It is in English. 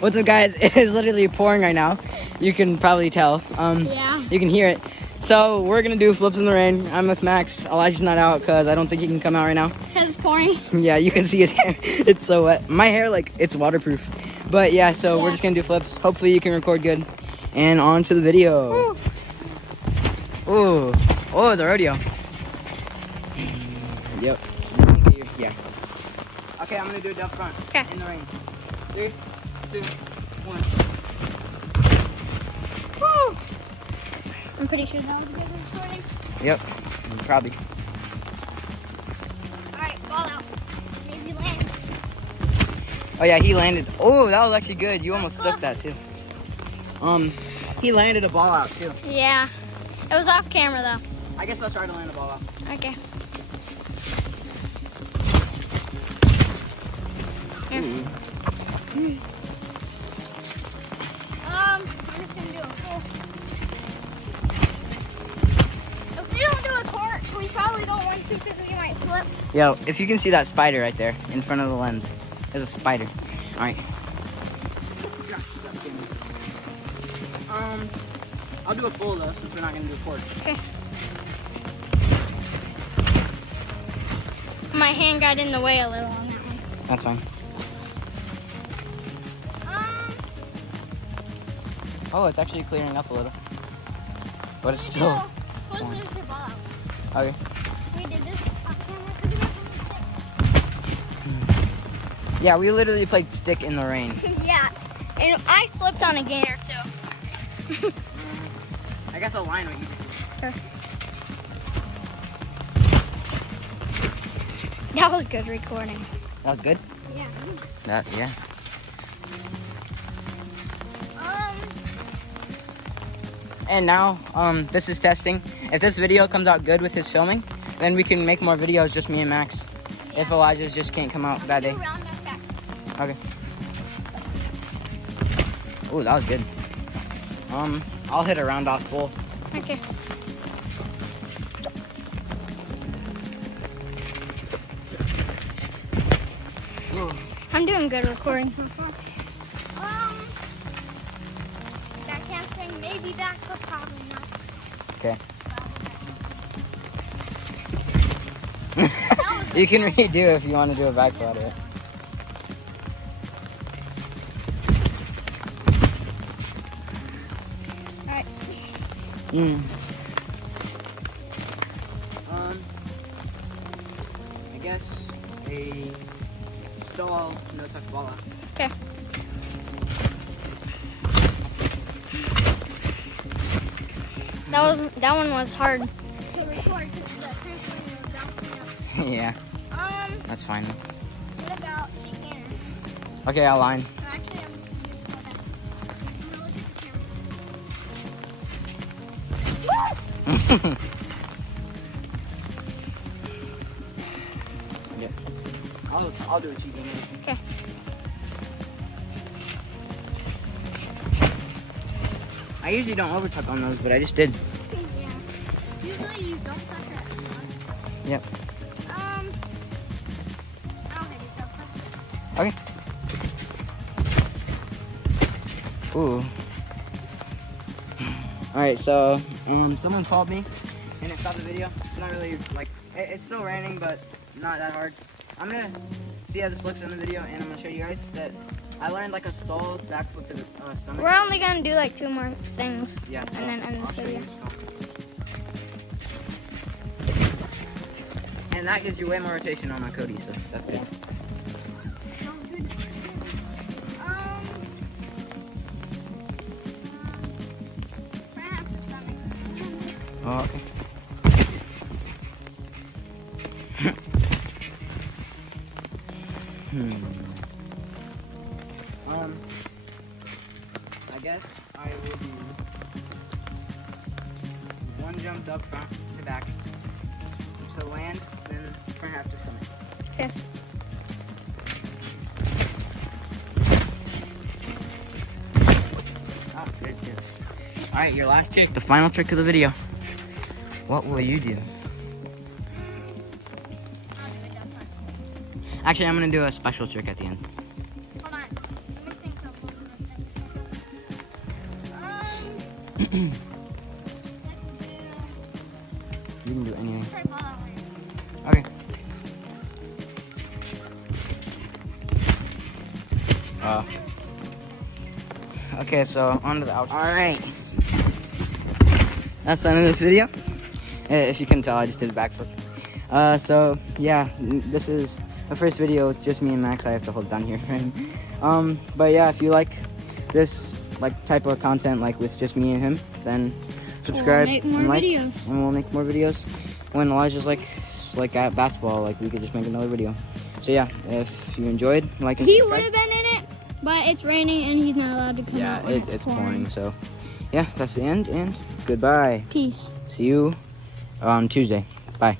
What's up, guys? It is literally pouring right now. You can probably tell. Yeah. You can hear it. So we're gonna do flips in the rain. I'm with Max. Elijah's not out because I don't think he can come out right now. Because it's pouring. Yeah, you can see his hair. It's so wet. My hair, like, it's waterproof. But yeah, so we're just gonna do flips. Hopefully you can record good. And on to the video. Ooh. Oh, the rodeo. Yep. Yeah. Okay, I'm gonna do it up front. Okay. In the rain. 3, 2, 1. Woo! I'm pretty sure that was good recording. Yep. Probably. Alright, ball out. Maybe land. Oh yeah, he landed. Oh, that was actually good. You almost stuck that too. He landed a ball out too. Yeah. It was off camera though. I guess I'll try to land a ball out. Okay. Here. I'm just gonna do a full. If we don't do a court, we probably don't want to because we might slip. Yo, if you can see that spider right there in front of the lens, there's a spider. All right. I'll do a full though, since we're not gonna do a court. Okay. My hand got in the way a little on that one. That's fine. Oh, it's actually clearing up a little, but it's still. Supposed to lose your ball out. Okay. We did this off camera. Yeah, we literally played stick in the rain. Yeah, and I slipped on a gainer too. I guess I'll line with you. Sure. That was good recording. That was good. Yeah. Yeah. And now, this is testing. If this video comes out good with his filming, then we can make more videos, just me and Max. Yeah. If Elijah's just can't come out that day. Okay. Ooh, that was good. I'll hit a round off full. Okay. Ooh. I'm doing good recording so far. That handspring may be back, but probably not. Okay. You can redo if you want to do a back flutter. Alright. I guess a stall, no tuck ball out. Okay. That one was hard to record because the trampoline was bouncing up. Yeah, that's fine. What about chicken? Okay, I'll line. Actually, I'm just gonna do this one. I'm gonna look at the camera. Yeah. I'll do a chicken. Okay. I usually don't overtuck on those, but I just did. Yeah. Usually you don't touch it. Yep. I'll hit it up first. Okay. Ooh. Alright, so someone called me and it stopped the video. It's not really like it's still raining, but not that hard. I'm gonna see how this looks in the video, and I'm gonna show you guys that I learned like a stall backflip to the stomach. We're only gonna do like 2 more things, Yeah, so and then end this I'll show video. you. And that gives you way more rotation on my Cody, so that's good. Oh, okay. I guess I will do one jump up front to back to land, then front half to stomach. Okay. Oh, good, good. All right, your last trick, the final trick of the video. What will you do? Actually, I'm gonna do a special trick at the end. Hold on. Let me think of one. Let's do. You can do anything. Try ball out later. Okay. Okay, so on to the outro. Alright. That's the end of this video. If you can tell, I just did a backflip. So, yeah, this is the first video with just me and Max. I have to hold down here for him. But yeah, if you like this type of content, like with just me and him, then subscribe We'll make more and like, videos. and we'll make more videos. When Elijah's like at basketball, like we could just make another video. So yeah, if you enjoyed, like and He subscribe. would have been in it, but it's raining and he's not allowed to come Yeah, out when it's pouring. So yeah, that's the end, and goodbye. Peace. See you on Tuesday. Bye.